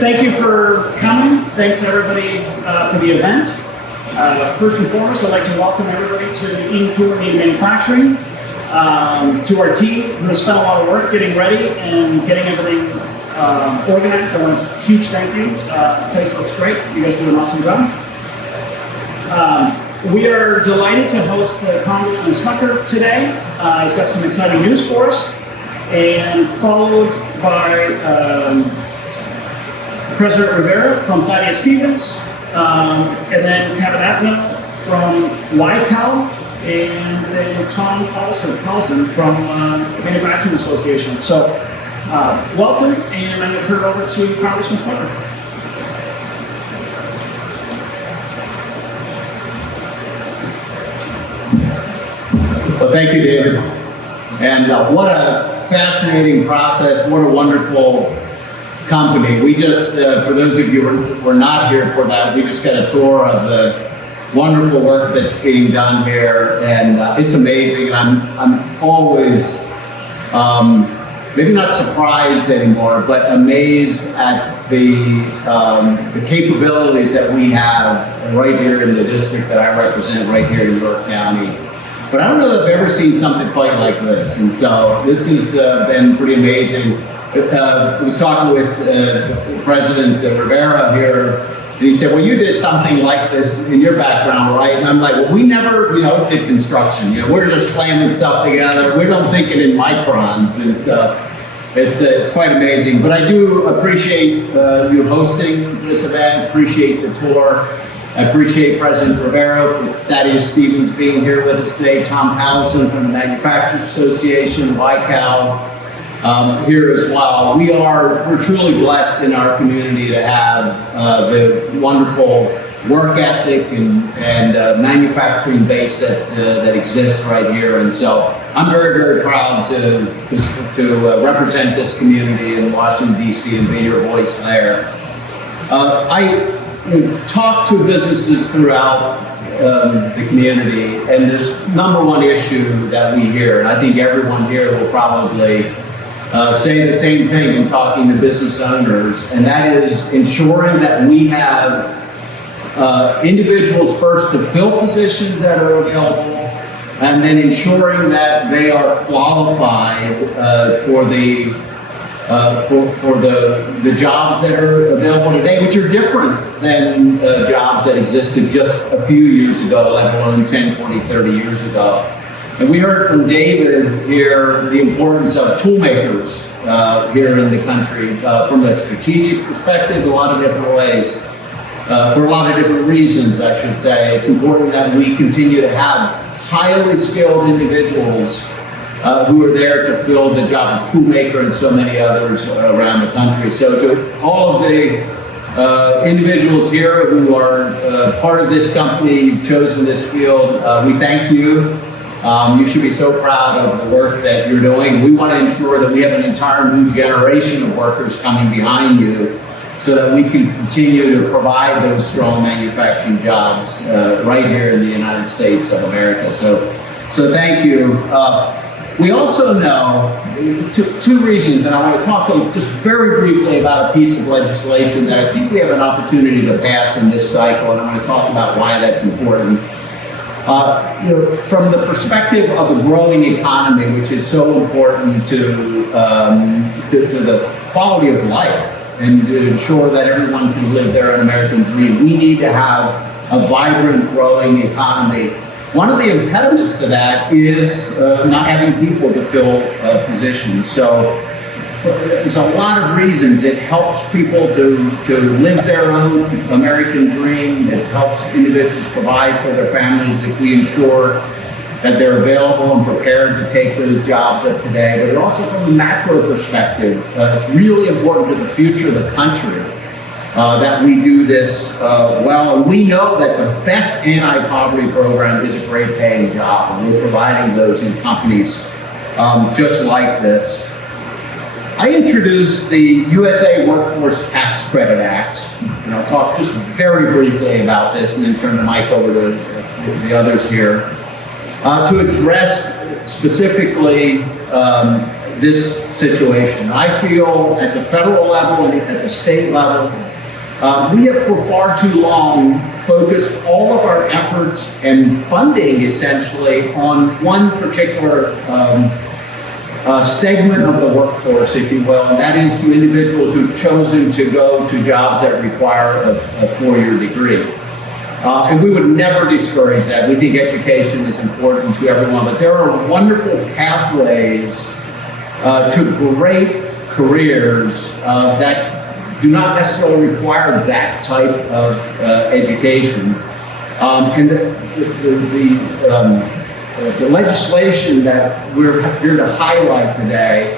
Thank you for coming. Thanks everybody for the event. First and foremost, I'd like to welcome everybody to Into Lean Manufacturing, to our team who has spent a lot of work getting ready and getting everything organized. I want a huge thank you. The place looks great. You guys do an awesome job. We are delighted to host Congressman Smucker today. He's got some exciting news for us, and followed by President Rivera from Stevens, and then Kevin Atno from YCAL, and then Tom Paulson from the Manufacturing Association. So welcome, and I'm going to turn it over to Congressman Smucker. Well, thank you, David. And what a fascinating process. What a wonderful company. We just, for those of you who were not here for that, we just got a tour of the wonderful work that's being done here, and it's amazing. And I'm always, maybe not surprised anymore, but amazed at the capabilities that we have right here in the district that I represent, right here in York County. But I don't know that I've ever seen something quite like this, and so this has been pretty amazing. I was talking with President Rivera here, and he said, well, you did something like this in your background, right? And I'm like, well, we never, did construction. We're just slamming stuff together. We don't think it in microns, and so it's quite amazing. But I do appreciate you hosting this event, appreciate the tour. I appreciate President Rivera, Thaddeus Stevens being here with us today, Tom Paulson from the Manufacturers Association, YCAL here as well. We're truly blessed in our community to have the wonderful work ethic and manufacturing base that exists right here. And so I'm very, very proud to represent this community in Washington, D.C. and be your voice there. I talk to businesses throughout the community, and this number one issue that we hear, and I think everyone here will probably say the same thing in talking to business owners, and that is ensuring that we have individuals first to fill positions that are available, and then ensuring that they are qualified for the jobs that are available today, which are different than jobs that existed just a few years ago, let alone 10, 20, 30 years ago. And we heard from David here the importance of toolmakers here in the country from a strategic perspective, a lot of different ways, for a lot of different reasons, I should say. It's important that we continue to have highly skilled individuals who are there to fill the job of toolmaker and so many others around the country. So to all of the individuals here who are part of this company, you've chosen this field, we thank you. You should be so proud of the work that you're doing. We want to ensure that we have an entire new generation of workers coming behind you so that we can continue to provide those strong manufacturing jobs right here in the United States of America. So thank you. We also know two reasons, and I want to talk just very briefly about a piece of legislation that I think we have an opportunity to pass in this cycle, and I want to talk about why that's important. From the perspective of a growing economy, which is so important to the quality of life and to ensure that everyone can live their American dream, we need to have a vibrant, growing economy. One of the impediments to that is not having people to fill positions. So there's a lot of reasons. It helps people to live their own American dream. It helps individuals provide for their families if we ensure that they're available and prepared to take those jobs up today. But also from a macro perspective, it's really important to the future of the country that we do this well. And we know that the best anti-poverty program is a great paying job, and we're providing those in companies just like this. I introduced the USA Workforce Tax Credit Act, and I'll talk just very briefly about this and then turn the mic over to the others here, to address specifically this situation. I feel at the federal level and at the state level, we have for far too long focused all of our efforts and funding essentially on one particular segment of the workforce, if you will, and that is to individuals who've chosen to go to jobs that require a four-year degree. And we would never discourage that. We think education is important to everyone, but there are wonderful pathways to great careers that do not necessarily require that type of education. And the legislation that we're here to highlight today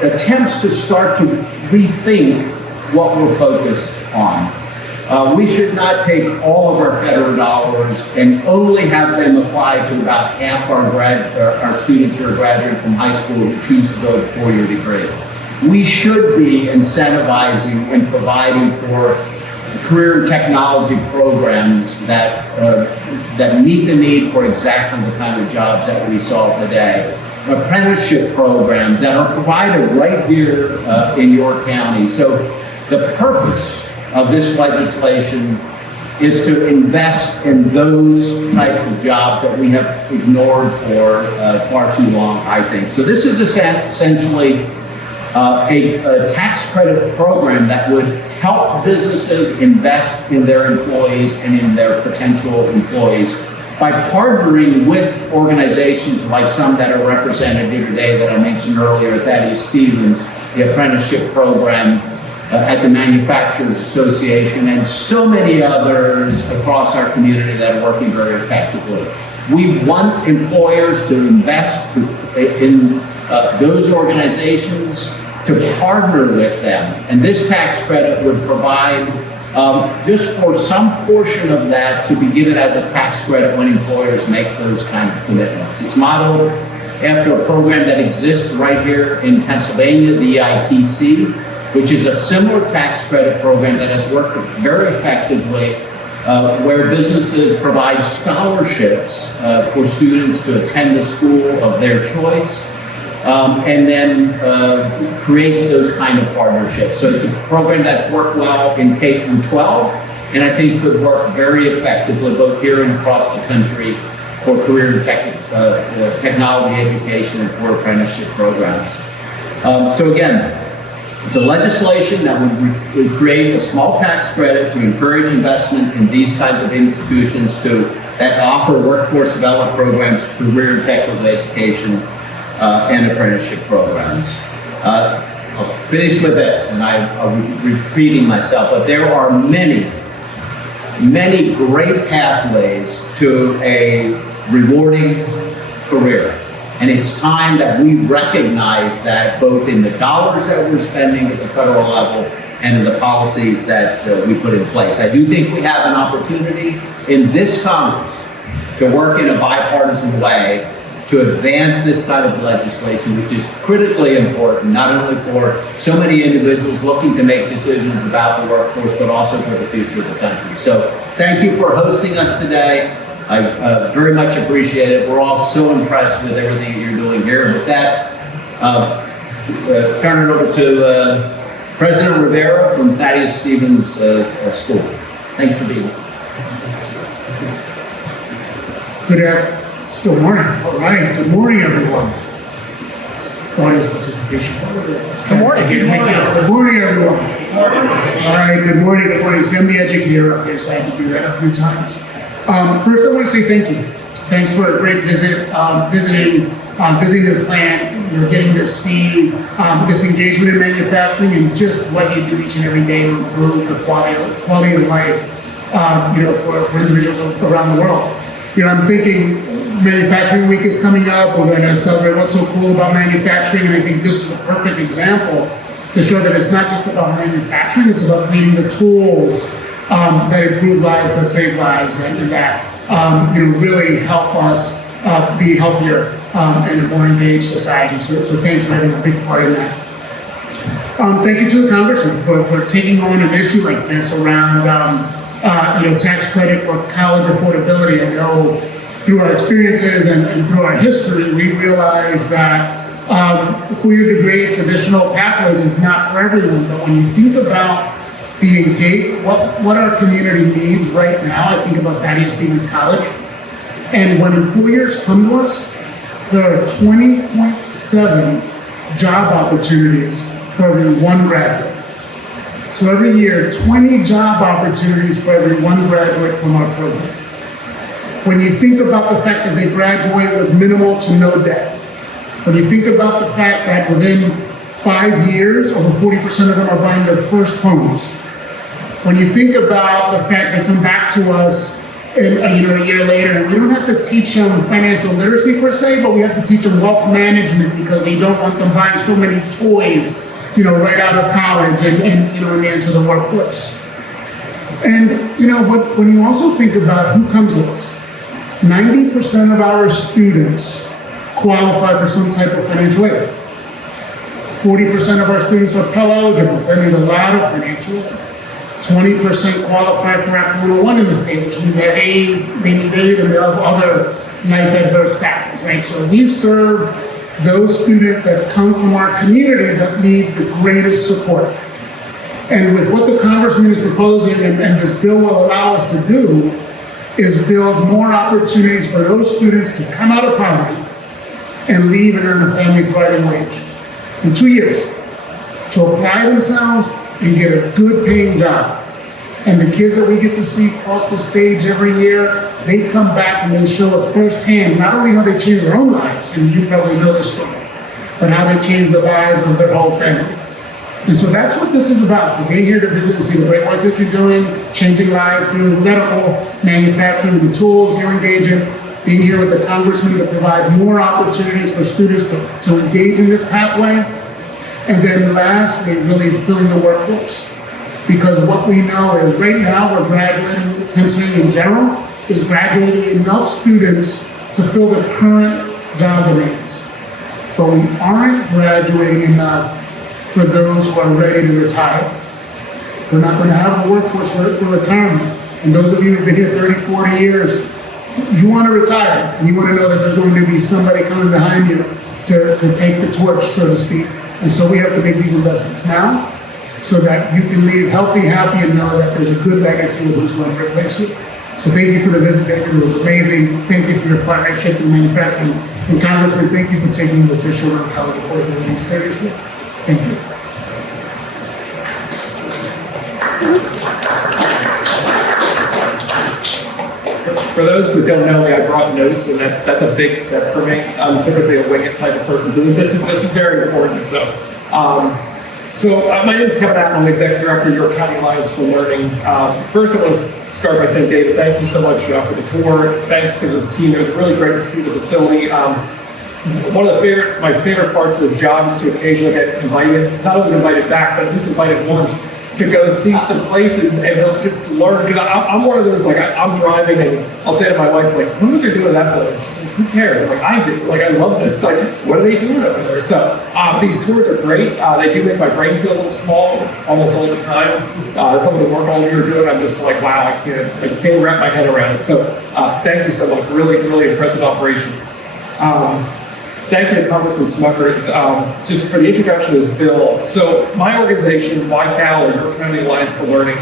attempts to start to rethink what we're focused on. We should not take all of our federal dollars and only have them apply to about half our students who are graduating from high school who choose to go to a four-year degree. We should be incentivizing and providing for career and technology programs that meet the need for exactly the kind of jobs that we saw today. Apprenticeship programs that are provided right here in York County. So the purpose of this legislation is to invest in those types of jobs that we have ignored for far too long, I think. So this is essentially a tax credit program that would help businesses invest in their employees and in their potential employees by partnering with organizations like some that are represented here today that I mentioned earlier, Thaddeus Stevens, the apprenticeship program at the Manufacturers Association, and so many others across our community that are working very effectively. We want employers to invest in those organizations, to partner with them. And this tax credit would provide just for some portion of that to be given as a tax credit when employers make those kind of commitments. It's modeled after a program that exists right here in Pennsylvania, the EITC, which is a similar tax credit program that has worked very effectively, where businesses provide scholarships for students to attend the school of their choice, and then creates those kind of partnerships. So it's a program that's worked well in K through 12, and I think could work very effectively both here and across the country for career and technology education and for apprenticeship programs. So again, it's a legislation that would create a small tax credit to encourage investment in these kinds of institutions that offer workforce development programs, career and technical education, and apprenticeship programs. I'll finish with this, and I'll be repeating myself, but there are many great pathways to a rewarding career. And it's time that we recognize that both in the dollars that we're spending at the federal level and in the policies that we put in place. I do think we have an opportunity in this Congress to work in a bipartisan way to advance this kind of legislation, which is critically important, not only for so many individuals looking to make decisions about the workforce, but also for the future of the country. So thank you for hosting us today. I very much appreciate it. We're all so impressed with everything you're doing here. And with that, turn it over to President Rivera from Thaddeus Stevens School. Thanks for being here. Good morning. All right. Good morning, everyone. Audience participation. Good morning. Good morning, everyone. All right. Good morning. Good morning. See, I'm the educator up here, so I have to do that a few times. First, I want to say thank you. Thanks for a great visit, visiting the plant, getting to see this engagement in manufacturing and just what you do each and every day to improve the quality of life, for individuals around the world. I'm thinking Manufacturing Week is coming up. We're going to celebrate what's so cool about manufacturing, and I think this is a perfect example to show that it's not just about manufacturing, it's about creating the tools that improve lives, that save lives, and that really help us be healthier and a more engaged society. So thanks for having a big part in that. Thank you to the Congressman for taking on an issue like this around tax credit for college affordability. I know through our experiences and through our history, we realize that 4-year degree, traditional pathways is not for everyone, but when you think about the engage, what our community needs right now, I think about Thaddeus Stevens College. And when employers come to us, there are 20.7 job opportunities for every one graduate. So every year, 20 job opportunities for every one graduate from our program. When you think about the fact that they graduate with minimal to no debt, when you think about the fact that within 5 years, over 40% of them are buying their first homes, when you think about the fact they come back to us and, a year later, and we don't have to teach them financial literacy per se, but we have to teach them wealth management because we don't want them buying so many toys, right out of college and into the workforce. And, when you also think about who comes to us, 90% of our students qualify for some type of financial aid. 40% of our students are Pell eligible, so that means a lot of financial aid. 20% qualify for Act 101 in the state, which means they need aid and they have other life adverse factors, right? So we serve those students that come from our communities that need the greatest support. And with what the Congressman is proposing and this bill will allow us to do is build more opportunities for those students to come out of poverty and leave and earn a family thriving wage in 2 years, to apply themselves and get a good paying job. And the kids that we get to see cross the stage every year, they come back and they show us firsthand not only how they change their own lives, and you probably know this story, but how they change the lives of their whole family. And so that's what this is about. So being here to visit and see the great work that you're doing, changing lives through medical, manufacturing, the tools you're engaging, being here with the Congressman to provide more opportunities for students to engage in this pathway. And then lastly, really filling the workforce. Because what we know is right now we're graduating, Pennsylvania in general, is graduating enough students to fill the current job demands. But we aren't graduating enough for those who are ready to retire. We're not going to have a workforce for retirement. And those of you who've been here 30, 40 years, you want to retire, and you want to know that there's going to be somebody coming behind you to take the torch, so to speak. And so we have to make these investments now so that you can leave healthy, happy, and know that there's a good legacy of who's going to replace you. So thank you for the visit, David. It was amazing. Thank you for your partnership in manufacturing. And Congressman, thank you for taking this issue around college affordability seriously. Thank you. For those who don't know me, I brought notes, and that's a big step for me. I'm typically a wing it type of person, so this was very important. So my name is Kevin Atten. I'm the Executive Director of York County Alliance for Learning. First, I want to start by saying, David, thank you so much for the tour. Thanks to the team. It was really great to see the facility. One of my favorite parts of this job is to occasionally get invited, not always invited back, but at least invited once, to go see some places and to just learn. Because I'm one of those, I'm driving and I'll say to my wife, what are they doing in that building? She's like, who cares? I'm like, I do. I love this. What are they doing over there? So these tours are great. They do make my brain feel a little small almost all the time. Some of the work all you're doing, I'm just like, wow, I can't wrap my head around it. So thank you so much. Really, really impressive operation. Thank you to Congressman Smucker just for the introduction of this bill. So my organization, YCAL, or York County Alliance for Learning,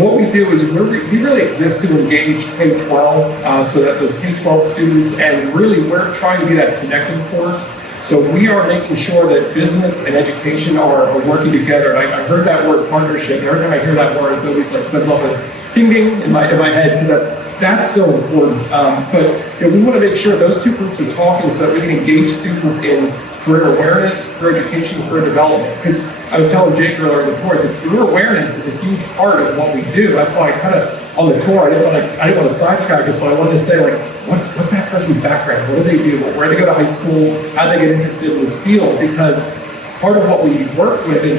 what we do is we really exist to engage K-12, so that those K-12 students, and really we're trying to be that connecting force. So we are making sure that business and education are working together. And I heard that word partnership, and every time I hear that word, it's always sends up a ding ding in my head, because that's so important. But we want to make sure those two groups are talking so that we can engage students in career awareness, career education, career development. Because I was telling Jake earlier in the tour, I said career awareness is a huge part of what we do. That's why I kind of, on the tour, I didn't want to sidetrack us, but I wanted to say, what's that person's background? What do they do? Where do they go to high school? How do they get interested in this field? Because part of what we work with in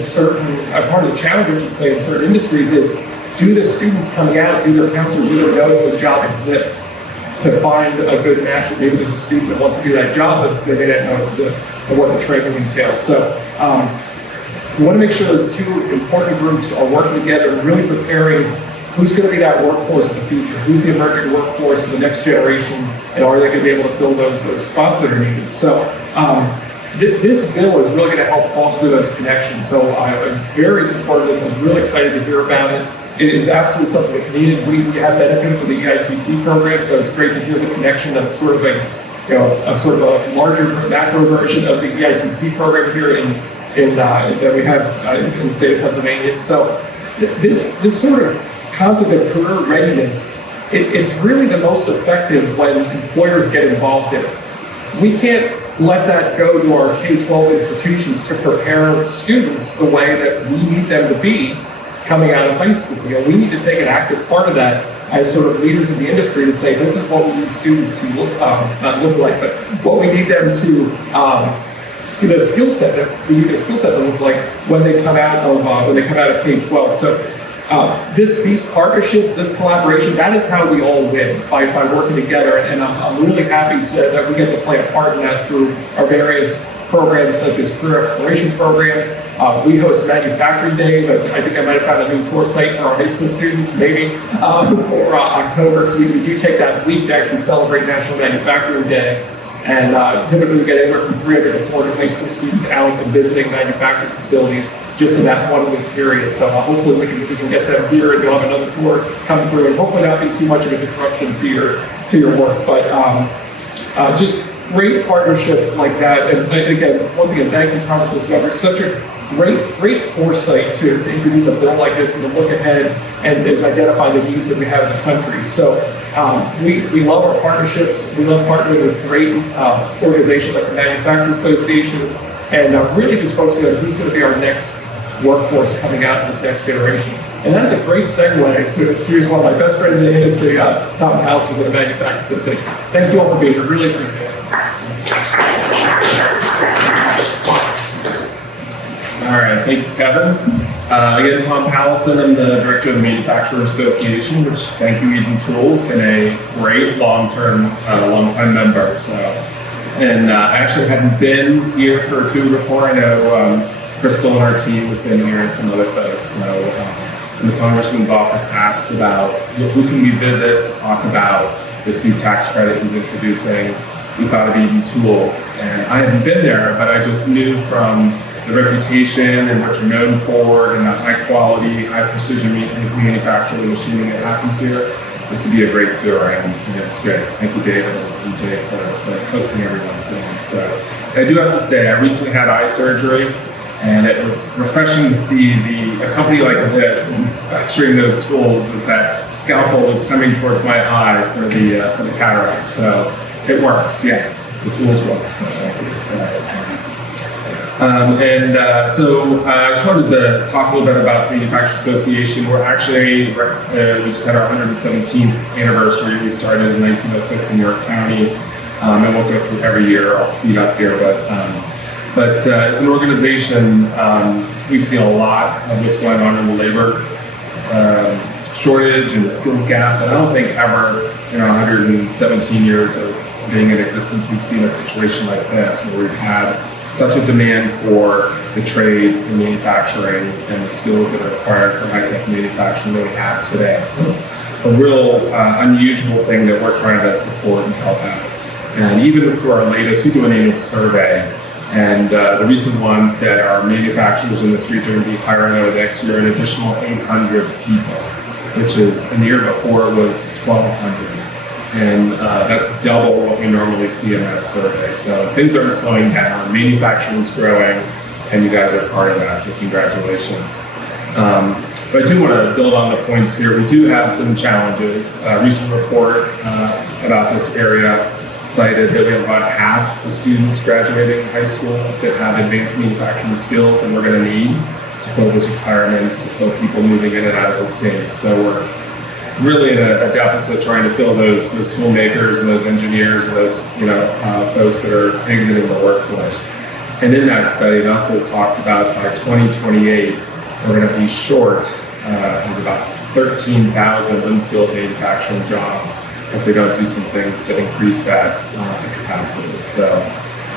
part of the challenge, I should say, in certain industries is, do the students coming out, do their counselors even know that the job exists to find a good match? Maybe there's a student that wants to do that job, but they may not know it exists and what the training entails. So we want to make sure those two important groups are working together and really preparing who's going to be that workforce of the future, who's the American workforce for the next generation, and are they going to be able to fill those spots that are needed? So this bill is really going to help foster those connections. So I'm very supportive of this. I'm really excited to hear about it. It is absolutely something that's needed. We have benefited from the EITC program, so it's great to hear the connection of sort of a sort of a larger macro version of the EITC program here that we have in the state of Pennsylvania. So this sort of concept of career readiness, it's really the most effective when employers get involved in it. We can't let that go to our K-12 institutions to prepare students the way that we need them to be coming out of high school. We need to take an active part of that as sort of leaders of the industry to say, this is what we need students to not look like, but what we need them to, the skill set that we need their skill set to look like when they come out of K-12. So these partnerships, this collaboration, that is how we all win, by working together. And I'm really happy that we get to play a part in that through our various programs such as career exploration programs. We host manufacturing days. I think I might have found a new tour site for our high school students, maybe, for October. So we do take that week to actually celebrate National Manufacturing Day. And typically we get anywhere from 300 to 400 high school students out and visiting manufacturing facilities just in that 1 week period. So hopefully we can get them here, and you'll have another tour come through, and hopefully not be too much of a disruption to your work. But just great partnerships like that. And again, once again, thank you, Congressman Smucker. Such a great foresight to introduce a bill like this and to look ahead and identify the needs that we have as a country. So we love our partnerships. We love partnering with great organizations like the Manufacturers Association, and really just focusing on who's going to be our next workforce coming out of this next generation. And that is a great segue to introduce one of my best friends in the industry, Tom Halson with the Manufacturers Association. Thank you all for being here. Really appreciate it. All right, thank you, Kevin. Again, Tom Pallison, I'm the director of the Manufacturers Association, which, thank you, Eden Tools, been a great long-time member. So, and I actually hadn't been here for two before. I know Crystal and our team has been here, and some other folks. So, when the Congressman's office asked about who can we visit to talk about this new tax credit he's introducing, we thought of Eden Tool. And I hadn't been there, but I just knew from the reputation and what you're known for and the high quality, high precision manufacturing machining that happens here, this would be a great tour, and it's great. So thank you, David and EJ, for hosting everyone today. So I do have to say, I recently had eye surgery, and it was refreshing to see a company like this manufacturing those tools as that scalpel was coming towards my eye for the cataract. So it works, yeah. The tools work. So thank you. So I just wanted to talk a little bit about the Manufacturers Association. We're actually, we just had our 117th anniversary. We started in 1906 in New York County, and we'll go through every year. I'll speed up here, but as an organization, we've seen a lot of what's going on in the labor shortage and the skills gap, but I don't think ever in our 117 years of being in existence, we've seen a situation like this where we've had such a demand for the trades and manufacturing and the skills that are required for high-tech manufacturing that we have today. So it's a real unusual thing that we're trying to support and help out. And even through our latest, we do an annual survey, and the recent one said our manufacturers in this region will be hiring over the next year an additional 800 people, which is, in the year before it was 1,200. And that's double what we normally see in that survey. So things are slowing down, manufacturing is growing, and you guys are part of that, so congratulations. But I do want to build on the points here. We do have some challenges. A recent report about this area cited that we have about half the students graduating high school that have advanced manufacturing skills, and we're going to need to fill those requirements to fill people moving in and out of the state. So we're really in a deficit trying to fill those tool makers and those engineers and those folks that are exiting the workforce. And in that study, it also talked about by 2028, we're going to be short of about 13,000 unfilled manufacturing jobs if we don't do some things to increase that capacity. So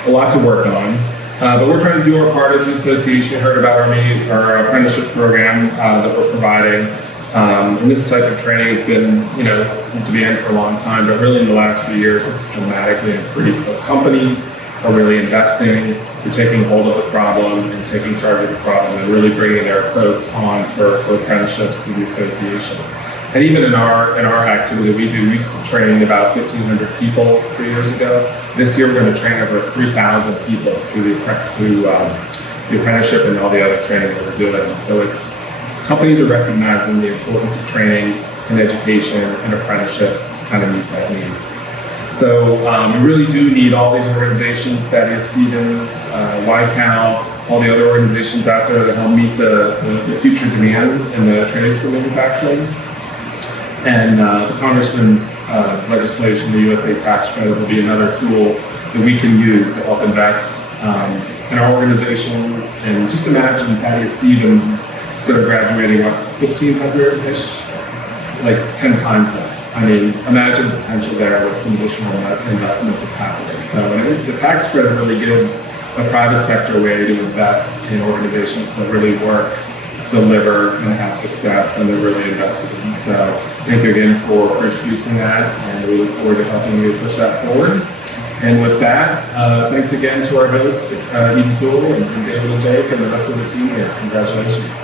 a lot to work on. But we're trying to do our part as an association. You heard about our apprenticeship program that we're providing. And this type of training has been, in demand for a long time, but really in the last few years, it's dramatically increased. So companies are really investing, they're taking hold of the problem and taking charge of the problem and really bringing their folks on for apprenticeships through the association. And even in our activity we used to train about 1,500 people 3 years ago. This year we're going to train over 3,000 people through the apprenticeship and all the other training that we're doing. So companies are recognizing the importance of training and education and apprenticeships to kind of meet that need. So we really do need all these organizations, Thaddeus Stevens, YCAL, all the other organizations out there to help meet the future demand in the trades for manufacturing. And the Congressman's legislation, the USA tax credit, will be another tool that we can use to help invest in our organizations. And just imagine Thaddeus Stevens, instead of graduating 1,500-ish, like 10 times that. I mean, imagine the potential there with some additional investment that's happening. So the tax credit really gives a private sector way to invest in organizations that really work, deliver, and have success, and they're really invested in. So thank you again for introducing that, and we look forward to helping you push that forward. And with that, thanks again to our host, Eden Toole, and David and Jake, and the rest of the team here. Congratulations.